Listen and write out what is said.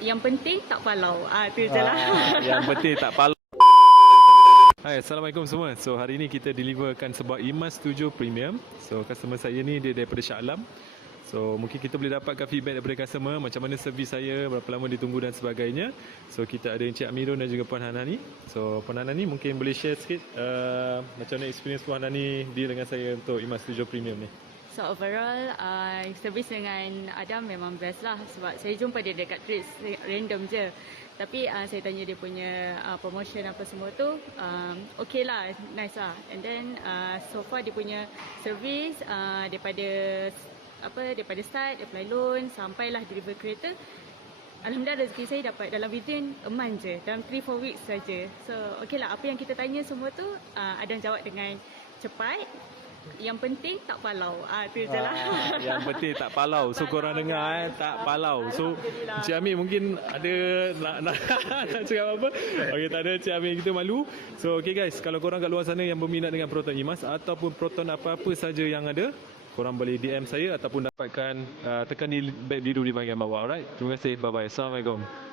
Yang penting tak palau. Tu je lah. Yang penting tak palau. Hai, Assalamualaikum semua. So hari ni kita deliverkan sebuah IMAX 7 Premium. So customer saya ni dia daripada Shah Alam. So mungkin kita boleh dapatkan feedback daripada customer macam mana servis saya, berapa lama ditunggu dan sebagainya. So kita ada Encik Amirul dan juga Puan Hanani. So Puan Hanani mungkin boleh share sikit macam mana experience Puan Hanani deal dengan saya untuk IMAX 7 Premium ni. So overall, servis dengan Adam memang best lah. Sebab saya jumpa dia dekat trades random je. Tapi saya tanya dia punya promotion apa semua tu, okay lah, nice lah. And then so far dia punya servis daripada start, apply loan, sampailah deliver kereta. Alhamdulillah rezeki saya dapat dalam within a month je, dalam 3-4 weeks saja. So okay lah, apa yang kita tanya semua tu Adam jawab dengan cepat. Yang penting tak palau. Tu je lah. Yang penting tak palau. So korang dengar tak palau. So Encik Amir mungkin ada nak cakap apa? Okey, tak ada, Encik Amir kita malu. So okey guys, kalau korang kat luar sana yang berminat dengan Proton IMAX ataupun Proton apa-apa saja yang ada, korang boleh DM saya ataupun dapatkan tekan di back biru di bahagian bawah. Alright. Terima kasih. Bye bye. Assalamualaikum.